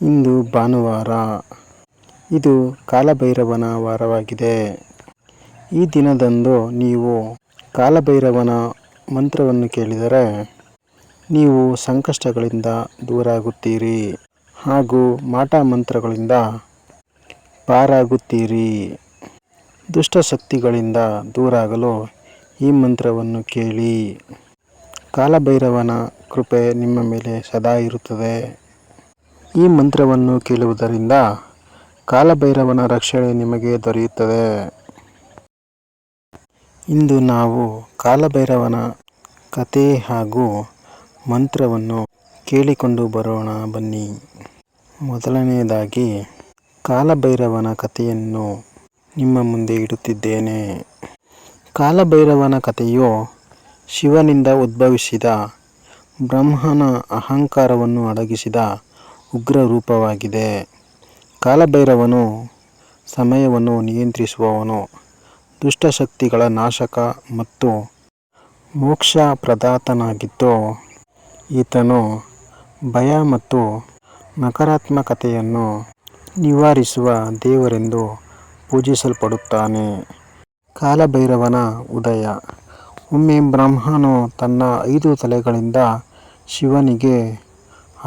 ಇಂದು ಭಾನುವಾರ. ಇದು ಕಾಲಭೈರವನ ವಾರವಾಗಿದೆ. ಈ ದಿನದಂದು ನೀವು ಕಾಲಭೈರವನ ಮಂತ್ರವನ್ನು ಕೇಳಿದರೆ ನೀವು ಸಂಕಷ್ಟಗಳಿಂದ ದೂರಾಗುತ್ತೀರಿ ಹಾಗೂ ಮಾಟ ಮಂತ್ರಗಳಿಂದ ಪಾರಾಗುತ್ತೀರಿ. ದುಷ್ಟಶಕ್ತಿಗಳಿಂದ ದೂರಾಗಲು ಈ ಮಂತ್ರವನ್ನು ಕೇಳಿ. ಕಾಲಭೈರವನ ಕೃಪೆ ನಿಮ್ಮ ಮೇಲೆ ಸದಾ ಇರುತ್ತದೆ. ಈ ಮಂತ್ರವನ್ನು ಕೇಳುವುದರಿಂದ ಕಾಲಭೈರವನ ರಕ್ಷಣೆ ನಿಮಗೆ ದೊರೆಯುತ್ತದೆ. ಇಂದು ನಾವು ಕಾಲಭೈರವನ ಕಥೆ ಹಾಗೂ ಮಂತ್ರವನ್ನು ಕೇಳಿಕೊಂಡು ಬರೋಣ ಬನ್ನಿ. ಮೊದಲನೆಯದಾಗಿ ಕಾಲಭೈರವನ ಕಥೆಯನ್ನು ನಿಮ್ಮ ಮುಂದೆ ಇಡುತ್ತಿದ್ದೇನೆ. ಕಾಲಭೈರವನ ಕಥೆಯು ಶಿವನಿಂದ ಉದ್ಭವಿಸಿದ ಬ್ರಹ್ಮನ ಅಹಂಕಾರವನ್ನು ಅಡಗಿಸಿದ ಉಗ್ರ ರೂಪವಾಗಿದೆ. ಕಾಲಭೈರವನು ಸಮಯವನ್ನು ನಿಯಂತ್ರಿಸುವವನು, ದುಷ್ಟಶಕ್ತಿಗಳ ನಾಶಕ ಮತ್ತು ಮೋಕ್ಷ ಪ್ರದಾತನಾಗಿದ್ದು, ಈತನು ಭಯ ಮತ್ತು ನಕಾರಾತ್ಮಕತೆಯನ್ನು ನಿವಾರಿಸುವ ದೇವರೆಂದು ಪೂಜಿಸಲ್ಪಡುತ್ತಾನೆ. ಕಾಲಭೈರವನ ಉದಯ. ಒಮ್ಮೆ ಬ್ರಹ್ಮನು ತನ್ನ 5 ತಲೆಗಳಿಂದ ಶಿವನಿಗೆ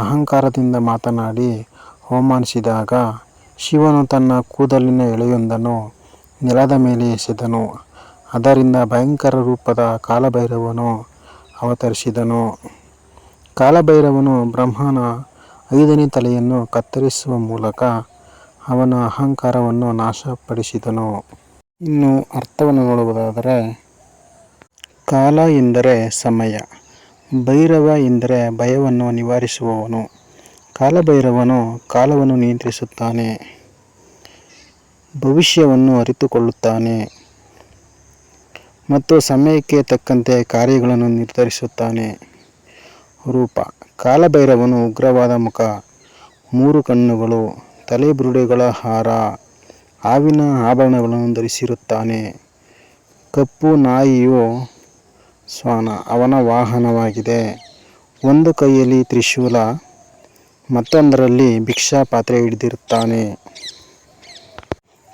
ಅಹಂಕಾರದಿಂದ ಮಾತನಾಡಿ ಅವಮಾನಿಸಿದಾಗ, ಶಿವನು ತನ್ನ ಕೂದಲಿನ ಎಳೆಯೊಂದನ್ನು ನೆಲದ ಮೇಲೆ ಎಸೆದನು. ಅದರಿಂದ ಭಯಂಕರ ರೂಪದ ಕಾಲಭೈರವನು ಅವತರಿಸಿದನು. ಕಾಲಭೈರವನು ಬ್ರಹ್ಮನ 5ನೇ ತಲೆಯನ್ನು ಕತ್ತರಿಸುವ ಮೂಲಕ ಅವನ ಅಹಂಕಾರವನ್ನು ನಾಶಪಡಿಸಿದನು. ಇನ್ನು ಅರ್ಥವನ್ನು ನೋಡುವುದಾದರೆ, ಕಾಲ ಎಂದರೆ ಸಮಯ, ಭೈರವ ಎಂದರೆ ಭಯವನ್ನು ನಿವಾರಿಸುವವನು. ಕಾಲಭೈರವನು ಕಾಲವನ್ನು ನಿಯಂತ್ರಿಸುತ್ತಾನೆ, ಭವಿಷ್ಯವನ್ನು ಅರಿತುಕೊಳ್ಳುತ್ತಾನೆ ಮತ್ತು ಸಮಯಕ್ಕೆ ತಕ್ಕಂತೆ ಕಾರ್ಯಗಳನ್ನು ನಿರ್ಧರಿಸುತ್ತಾನೆ. ರೂಪ. ಕಾಲಭೈರವನು ಉಗ್ರವಾದ ಮುಖ, 3 ಕಣ್ಣುಗಳು, ತಲೆಬುರುಡೆಗಳ ಹಾರ, ಹಾವಿನ ಆಭರಣಗಳನ್ನು ಧರಿಸಿರುತ್ತಾನೆ. ಕಪ್ಪು ನಾಯಿಯು ಶ್ವಾನ ಅವನ ವಾಹನವಾಗಿದೆ. ಒಂದು ಕೈಯಲ್ಲಿ ತ್ರಿಶೂಲ, ಮತ್ತೊಂದರಲ್ಲಿ ಭಿಕ್ಷಾ ಪಾತ್ರೆ ಹಿಡಿದಿರುತ್ತಾನೆ.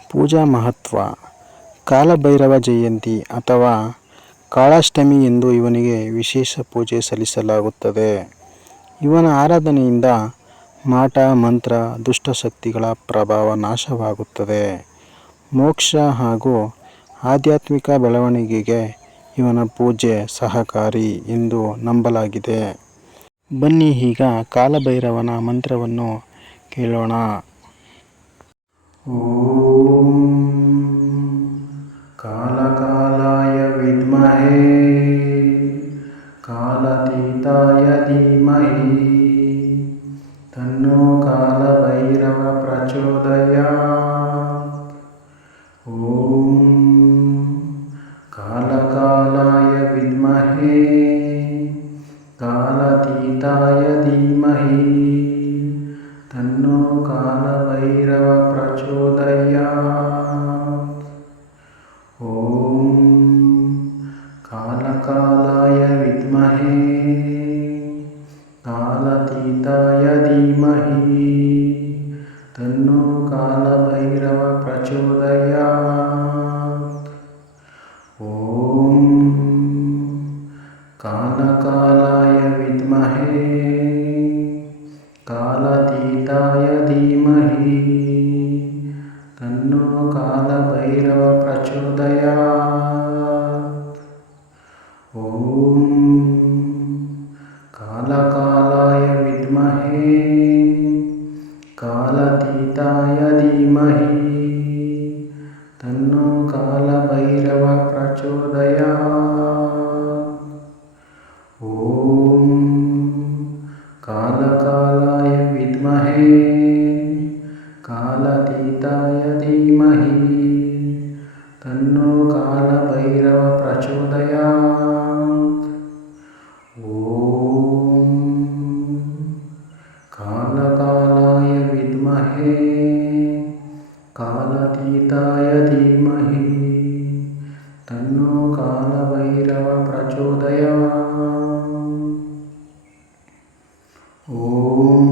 ಪೂಜಾ ಮಹತ್ವ. ಕಾಲಭೈರವ ಜಯಂತಿ ಅಥವಾ ಕಾಳಾಷ್ಟಮಿ ಎಂದು ಇವನಿಗೆ ವಿಶೇಷ ಪೂಜೆ ಸಲ್ಲಿಸಲಾಗುತ್ತದೆ. ಇವನ ಆರಾಧನೆಯಿಂದ ಮಾಟ ಮಂತ್ರ ದುಷ್ಟಶಕ್ತಿಗಳ ಪ್ರಭಾವ ನಾಶವಾಗುತ್ತದೆ. ಮೋಕ್ಷ ಹಾಗೂ ಆಧ್ಯಾತ್ಮಿಕ ಬೆಳವಣಿಗೆಗೆ ಇವನ ಪೂಜೆ ಸಹಕಾರಿ ಎಂದು ನಂಬಲಾಗಿದೆ. ಬನ್ನಿ ಈಗ ಕಾಲಭೈರವನ ಮಂತ್ರವನ್ನು ಕೇಳೋಣ. ಓಂ ಕಾಲಕಾಲಾಯ ವಿದ್ಮಹೇ ಕಾಲಾತೀತಾಯ ಧೀಮಹಿ ತನ್ನೋ ಕಾಲಭೈರವ ಪ್ರಚೋದಯಾತ್. ಓಂ ಕಾಲಕಾಲಾಯ ವಿದ್ಮಹೇ ಕಾಲಾತೀತಾಯ ಧೀಮಹಿ ತನ್ನೋ ಕಾಲಭೈರವ ಪ್ರಚೋದಯಾತ್. ಓಂ ಕಾಲಕಾಲಾಯ ವಿದ್ಮಹೇ ಕಾಲಾತೀತಾಯ ಧೀಮಹಿ ತನ್ನೋ ಕಾಲಭೈರವ ಪ್ರಚೋದಯಾತ್. ಓಂ ಕಾಲಕಾಲಾಯ ವಿದ್ಮಹೇ ಕಾಲಾತೀತಾಯ ಧೀಮಹಿ ತನ್ನೋ ಕಾಲಭೈರವ ಪ್ರಚೋದಯಾತ್. ಓಂ ಕಾಲಕಾಲಾಯ ವಿದ್ಮಹೇ ಕಾಲಾತೀತಾಯ ಧೀಮಹಿ ತನ್ನೋ ಕಾಲಭೈರವ ಪ್ರಚೋದಯಾತ್. ಓಂ ಕಾಲಕಾಲಾಯ ವಿದ್ಮಹೇ ಕಾಲಾತೀತಾಯ ಧೀಮಹಿ ತನ್ನೋ ಕಾಲಭೈರವ ಪ್ರಚೋದಯಾತ್. ಓಂ ಕಾಲಕಾಲಾಯ ವಿದ್ಮಹೇ ಕಾಲಾತೀತಾಯ ಧೀಮಹಿ ತನ್ನೋ ಕಾಲಭೈರವ ಪ್ರಚೋದಯಾತ್. ಓಂ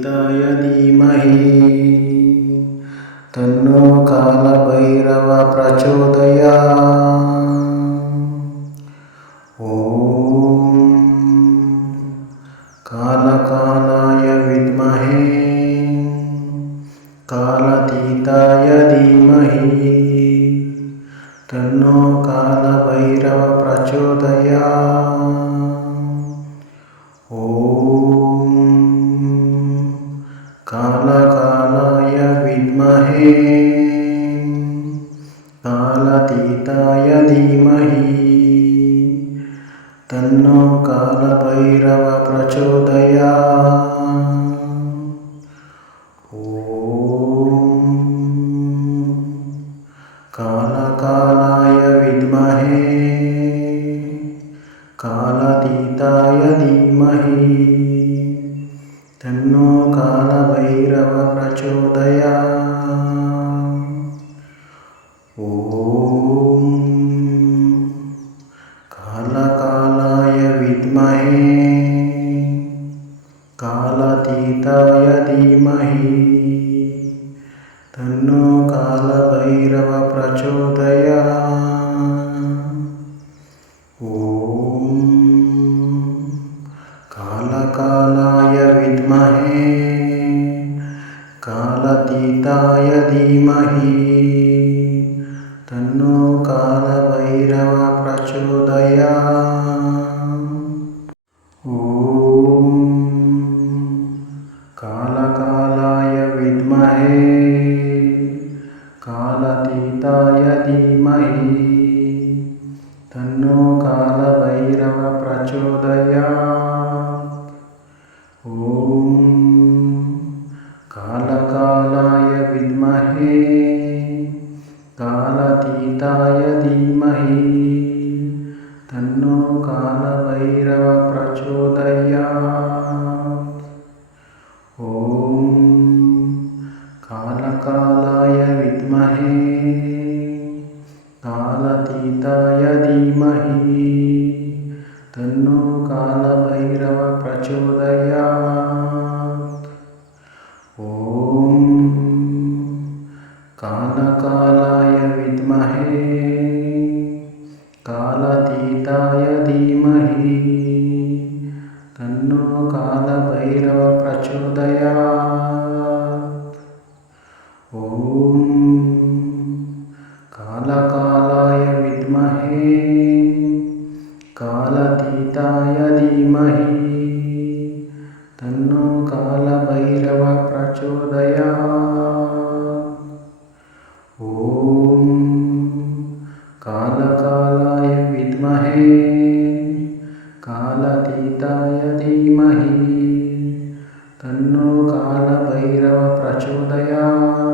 कालतीताय धीमहि तन्नो कालभैरव प्रचोदयात्। ॐ कालकालाय विद्महे कालतीताय धीमहि तन्नो कालभैरव प्रचोदयात्। ॐ कालकालाय विद्महे कालतीताय धीमहि तन्नो कालभैरव प्रचोदयात्। ॐ कालकालाय विद्महे कालतीताय धीमहि तन्नो कालभैरव प्रचोदयात्। ॐ कालकालाय विद्महे कालतीताय धीमहि तन्नो कालभैरव प्रचोदयात्। ॐ कालकालाय विद्महे कालतीताय धीमहि तन्नो कालभैरव प्रचोदयात्। ॐ कालकालाय विद्महे कालतीताय धीमहि तन्नो कालभैरव प्रचोदयात्। ॐ कालकालाय विद्महे कालतीताय धीमहि तन्नो कालभैरव प्रचोदयात्। ॐ कालकालाय विद्महे कालतीताय धीमहि तन्नो कालभैरव प्रचोदयात्। ॐ कालकालाय विद्महे कालतीताय धीमहि तन्नो कालभैरव प्रचोदयात्। ॐ कालकालाय विद्महे कालतीताय धीमहि तन्नो कालभैरव प्रचोदयात्। ॐ कालकालाय विद्महे कालतीताय धीमहि तन्नो कालभैरव प्रचोदयात्।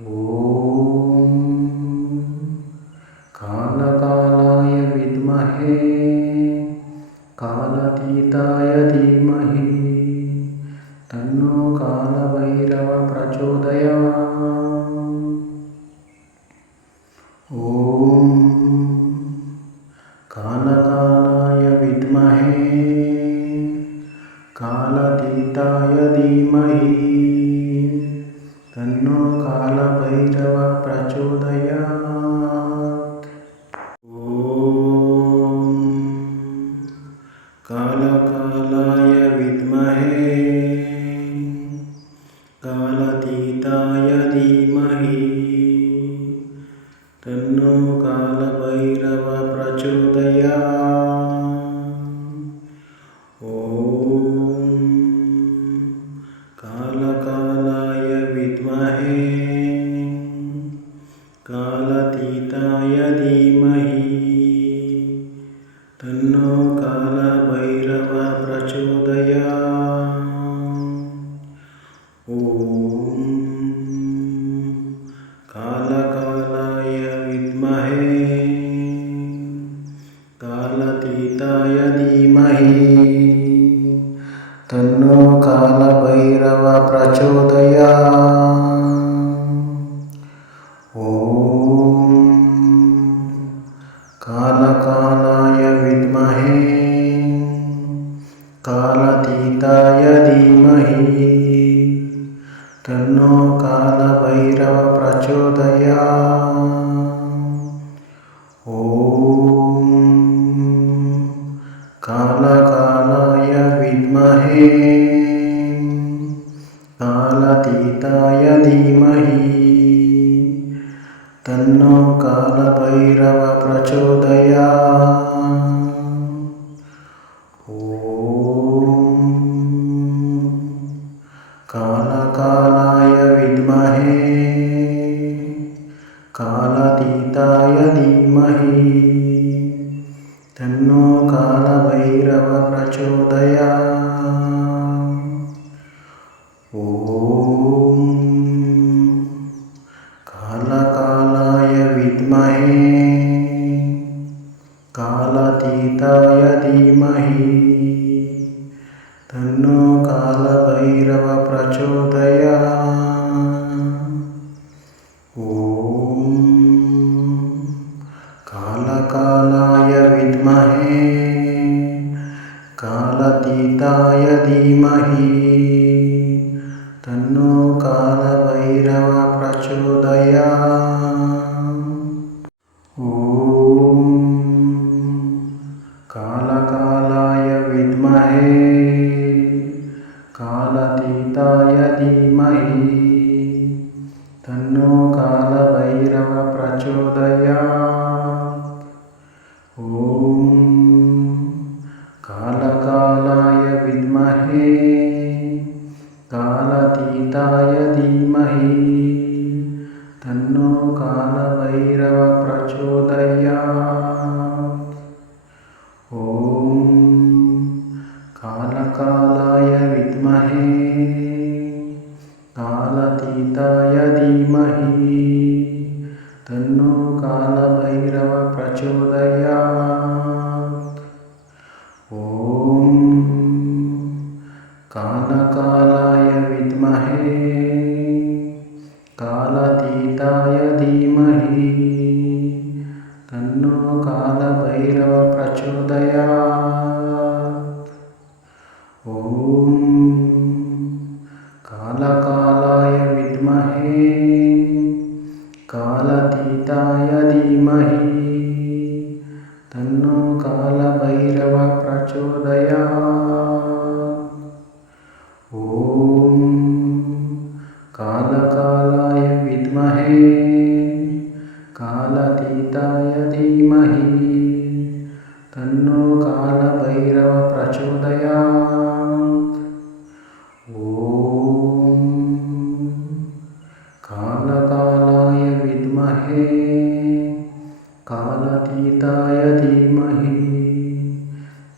ॐ कालकालाय विद्महे कालतीताय धीमहि तन्नो कालभैरव प्रचोदयात्। ॐ कालकालाय विद्महे कालतीताय धीमहि तन्नो कालभैरव प्रचोदयात्। ॐ कालकालाय विद्महे कालतीताय धीमहि तन्नो कालभैरव प्रचोदयात्। ॐ कालकालाय विद्महे कालतीताय धीमहि तन्नो कालभैरव प्रचोदयात्। ॐ कालकालाय विद्महे कालतीताय धीमहि तन्नो कालभैरव प्रचोदयात्। ॐ कालकालाय विद्महे कालातीताय धीमहि तन्नो कालभैरव प्रचोदयात्। ॐ कालकालाय विद्महे कालातीताय धीमहि तन्नो कालभैरव प्रचोदयात्। कालकालाय विद्महे कालातीताय धीमहि तन्नो कालभैरव प्रचोदयात्। ॐ कालकालाय विद्महे कालातीताय धीमहि तन्नो कालभैरव प्रचोदयात्। ॐ कालकालाय विद्महे कालातीताय धीमहि तन्नो कालभैरव प्रचोदयात्। ॐ कालकालाय विद्महे कालातीताय धीमहि तन्नो कालभैरव प्रचोदयात्। ॐ कालकालाय विद्महे कालातीताय धीमहि तन्नो कालभैरव प्रचोदयात्। ॐ कालकालाय विद्महे कालातीताय धीमहि तन्नो कालभैरव प्रचोदयात्। ॐ कालकालाय विद्महे कालातीताय धीमहि तन्नो कालभैरव प्रचोदयात्। ॐ कालकालाय विद्महे कालातीताय धीमहि तन्नो कालभैरव प्रचोदयात्। ॐ कालकालाय विद्महे कालातीताय धीमहि तन्नो कालभैरव प्रचोदयात्। ॐ कालकालाय विद्महे कालातीताय धीमहि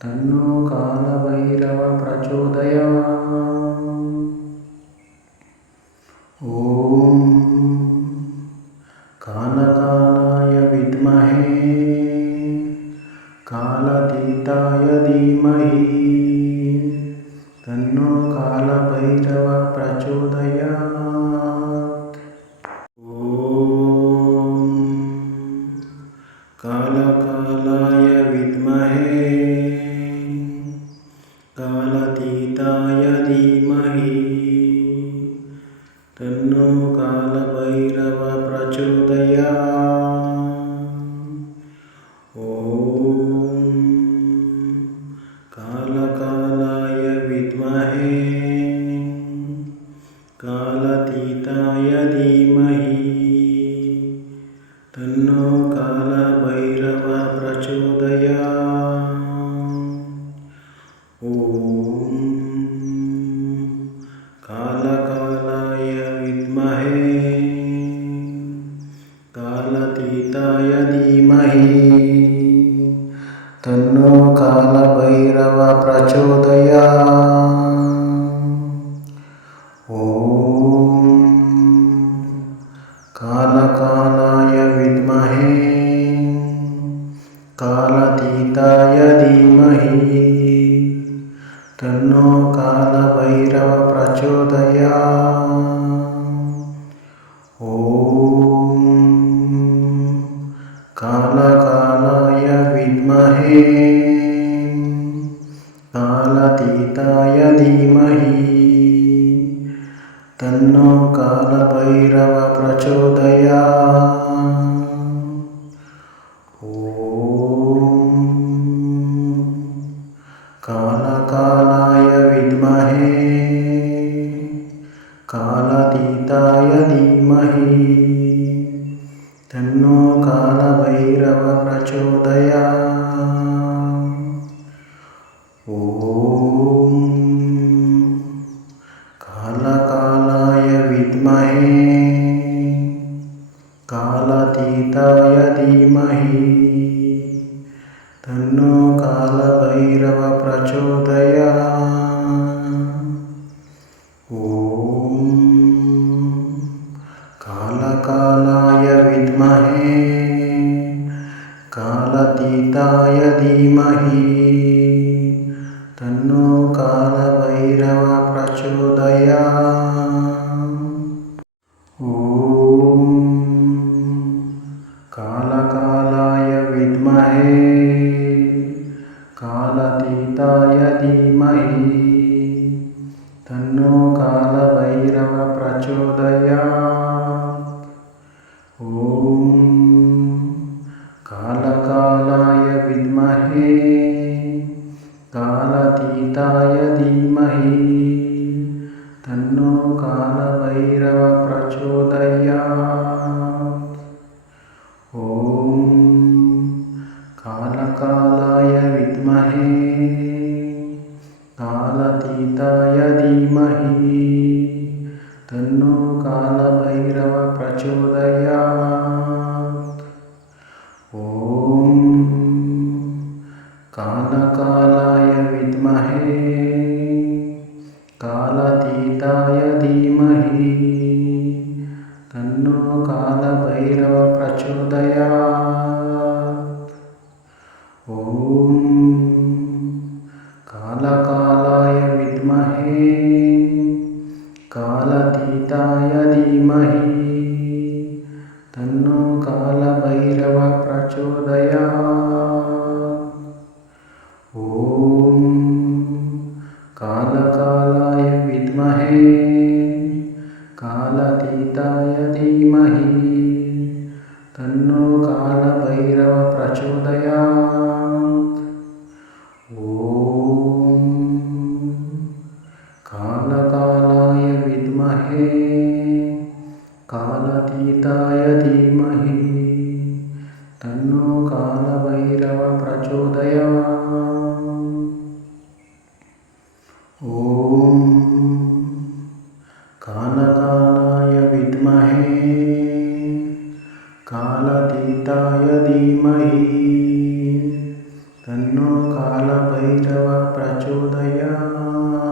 तन्नो कालभैरव प्रचोदयात्। ॐ कालकालाय विद्महे कालातीताय धीमहि तन्नो कालभैरव प्रचोदयात्। ॐ कालकालाय विद्महे कालातीताय धीमहि तन्नो कालभैरव प्रचोदयात्। ॐ कालकालाय विद्महे कालातीताय धीमहि तन्नो कालभैरव प्रचोदयात्। ॐ कालकालाय विद्महे कालातीताय धीमहि तन्नो कालभैरव प्रचोदयात्। ॐ कालकालाय विद्महे कालातीताय धीमहि तन्नो कालभैरव प्रचोदयात्। ॐ कालकालाय विद्महे कालातीताय कालातीताय धीमहि तन्नो कालभैरव प्रचोदयात्। कालकालाय विद्महे कालातीताय धीमहि तन्नो कालभैरव प्रचोदयात्। कालकालाय विद्महे कालातीताय धीमहि तन्नो कालभैरव प्रचोदयात्। कालकालाय विद्महे कालातीताय धीमहि तन्नो कालभैरव प्रचोदयात्। कालकालाय विद्महे कालातीताय धीमहि तन्नो कालभैरव प्रचोदयात्। कालकालाय विद्महे कालातीताय धीमहि तन्नो कालभैरव प्रचोदयात्। कालकालाय विद्महे कालातीताय धीमहि तन्नो कालभैरव प्रचोदयात्। कालकालाय विद्महे कालातीताय धीमहि तन्नो कालभैरव प्रचोदयात्। कालकालाय विद्महे कालातीताय धीमहि तन्नो कालभैरव प्रचोदयात्। कालकालाय विद्महे कालातीताय धीमहि तन्नो कालभैरव प्रचोदयात्। कालकालाय विद्महे कालातीताय धीमहि तन्नो कालभैरव प्रचोदयात्। कालकालाय विद्महे कालातीताय धीमहि तन्नो कालभैरव प्रचोदयात्।